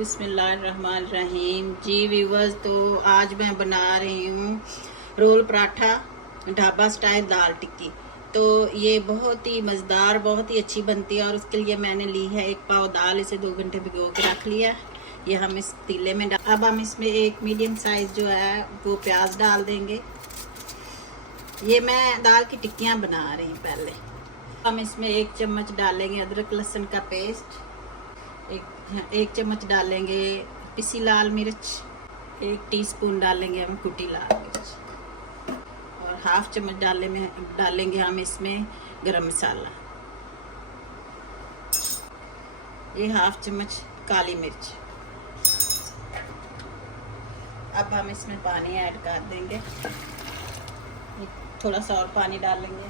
बिस्मिल्लाहिर्रहमानिर्रहीम। जी व्यूवर्स, तो आज मैं बना रही हूँ रोल पराठा ढाबा स्टाइल दाल टिक्की। तो ये बहुत ही मज़ेदार, बहुत ही अच्छी बनती है। और उसके लिए मैंने ली है 1 पाव दाल, इसे 2 घंटे भिगो के रख लिया। ये हम इस पतीले में अब हम इसमें एक मीडियम साइज़ जो है वो प्याज डाल देंगे। ये मैं दाल की टिक्कियाँ बना रही हूँ। पहले हम इसमें 1 चम्मच डालेंगे अदरक लहसुन का पेस्ट, एक चम्मच डालेंगे पिसी लाल मिर्च, 1 टीस्पून डालेंगे हम कुटी लाल मिर्च, और हाफ चम्मच डालेंगे हम इसमें गरम मसाला, ये हाफ चम्मच काली मिर्च। अब हम इसमें पानी ऐड कर देंगे, थोड़ा सा और पानी डालेंगे।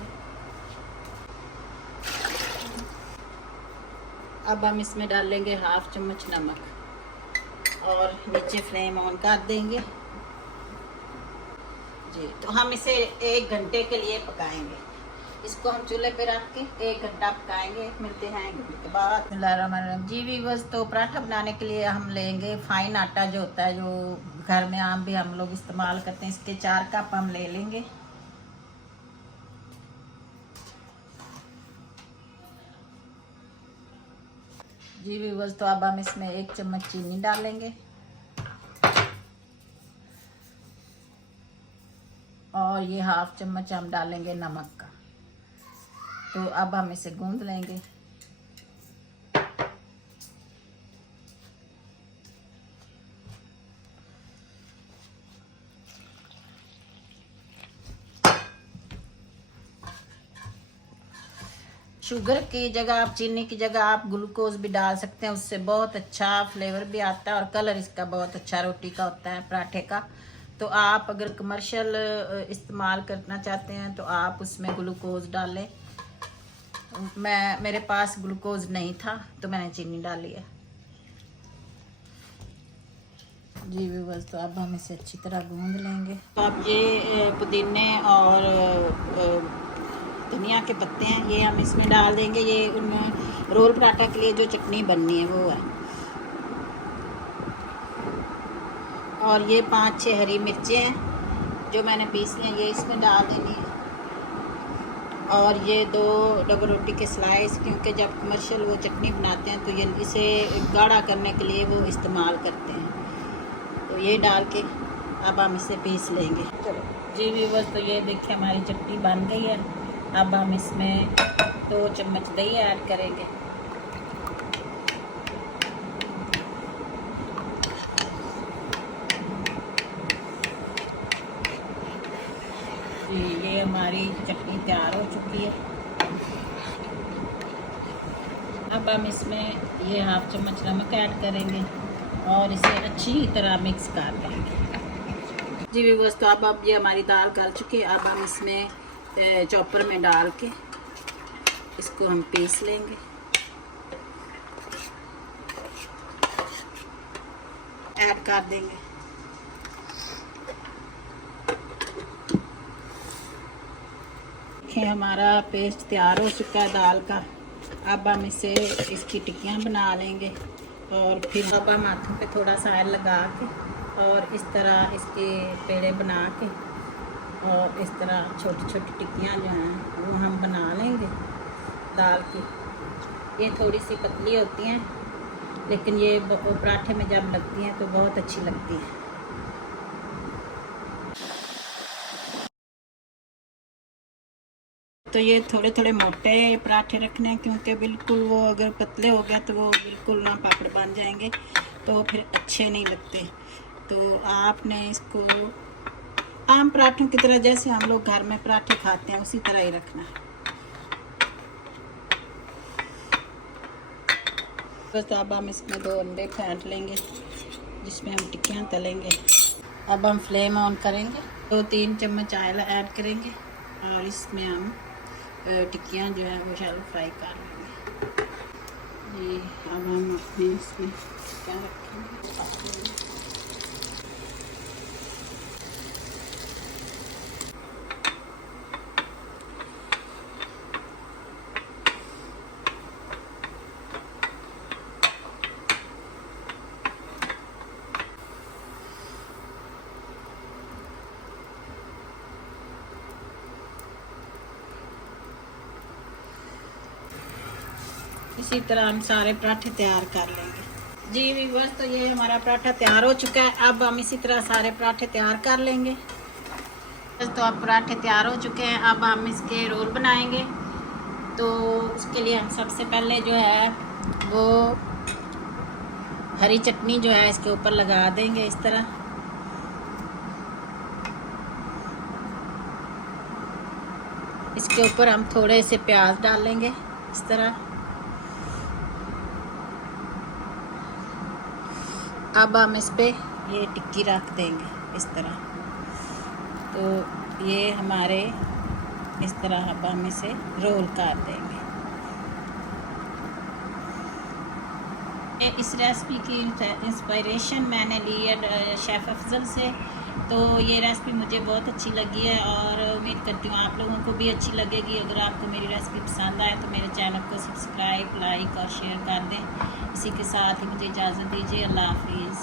अब हम इसमें डालेंगे हाफ चम्मच नमक और नीचे फ्लेम ऑन कर देंगे। जी, तो हम इसे 1 घंटे के लिए पकाएंगे। इसको हम चूल्हे पे रख के 1 घंटा पकाएंगे। मिलते हैं 1 घंटे के बाद। जी व्यूअर्स, तो पराठा बनाने के लिए हम लेंगे फाइन आटा जो होता है, जो घर में आम भी हम लोग इस्तेमाल करते हैं। इसके 4 कप हम ले लेंगे। जी व्यूअर्स, तो अब हम इसमें 1 चम्मच चीनी डालेंगे और ये हाफ चम्मच हम डालेंगे नमक का। तो अब हम इसे गूंद लेंगे। शुगर की जगह आप, चीनी की जगह आप ग्लूकोज भी डाल सकते हैं। उससे बहुत अच्छा फ्लेवर भी आता है और कलर इसका बहुत अच्छा रोटी का होता है, पराठे का। तो आप अगर कमर्शियल इस्तेमाल करना चाहते हैं तो आप उसमें ग्लूकोज डालें। मेरे पास ग्लूकोज नहीं था तो मैंने चीनी डाली है। जी व्यूअर्स, तो अब हम इसे अच्छी तरह गूंद लेंगे। तो अब ये पुदीने और धनिया के पत्ते हैं, ये हम इसमें डाल देंगे। ये रोल पराठा के लिए जो चटनी बननी है वो है। और ये 5-6 हरी मिर्चें हैं जो मैंने पीस ली हैं, ये इसमें डाल देनी है। और ये 2 डबल रोटी के स्लाइस, क्योंकि जब कमर्शियल वो चटनी बनाते हैं तो ये इसे गाढ़ा करने के लिए वो इस्तेमाल करते हैं। तो ये डाल के अब हम इसे पीस लेंगे। चलो जी व्यूअर्स, तो ये देखिए हमारी चटनी बन गई है। अब हम इसमें 2 चम्मच दही ऐड करेंगे। ये हमारी चटनी तैयार हो चुकी है। अब हम इसमें ये हाफ चम्मच नमक ऐड करेंगे और इसे अच्छी तरह मिक्स कर देंगे। जी व्यूअर्स, तो अब ये हमारी दाल गल चुकी है। अब हम इसमें चॉपर में डाल के इसको हम पीस लेंगे। ऐड कर देंगे। देखिए हमारा पेस्ट तैयार हो चुका है दाल का। अब हम इसे, इसकी टिक्कियाँ बना लेंगे और फिर अब हम हाथों पे थोड़ा सा ऑयल लगा के और इस तरह इसके पेड़े बना के और इस तरह छोटी छोटी टिक्कियाँ जो हैं वो हम बना लेंगे दाल की। ये थोड़ी सी पतली होती हैं लेकिन ये पराठे में जब लगती हैं तो बहुत अच्छी लगती हैं। तो ये थोड़े थोड़े मोटे पराठे रखने हैं, क्योंकि बिल्कुल वो अगर पतले हो गया तो वो बिल्कुल ना पापड़ बन जाएंगे तो फिर अच्छे नहीं लगते। तो आपने इसको आम पराठों की तरह, जैसे हम लोग घर में पराठे खाते हैं, उसी तरह ही रखना है। बस तो अब हम इसमें 2 अंडे फेंट लेंगे जिसमें हम टिक्कियाँ तलेंगे। अब हम फ्लेम ऑन करेंगे, 2-3 चम्मच ऑयल ऐड करेंगे और इसमें हम टिक्कियाँ जो है वो शैलो फ्राई कर लेंगे। जी, अब हम अपने इसमें टिक्कियाँ रखेंगे। इसी तरह हम सारे पराठे तैयार कर लेंगे। जी व्यूअर्स, तो ये हमारा पराठा तैयार हो चुका है। अब हम इसी तरह सारे पराठे तैयार कर लेंगे। तो अब पराठे तैयार हो चुके हैं। अब हम इसके रोल बनाएंगे। तो उसके लिए हम सबसे पहले जो है वो हरी चटनी जो है इसके ऊपर लगा देंगे इस तरह। इसके ऊपर हम थोड़े से प्याज डालेंगे इस तरह। अब हम इस पे ये टिक्की रख देंगे इस तरह। तो ये हमारे इस तरह अब हम इसे रोल कर देंगे। इस रेसिपी की इंस्पिरेशन मैंने ली है शेफ़ अफजल से। तो ये रेसिपी मुझे बहुत अच्छी लगी है और उम्मीद करती हूँ आप लोगों को भी अच्छी लगेगी। अगर आपको मेरी रेसिपी पसंद आए तो मेरे चैनल को सब्सक्राइब, लाइक और शेयर कर दें। इसी के साथ ही मुझे इजाज़त दीजिए। अल्लाह हाफिज़।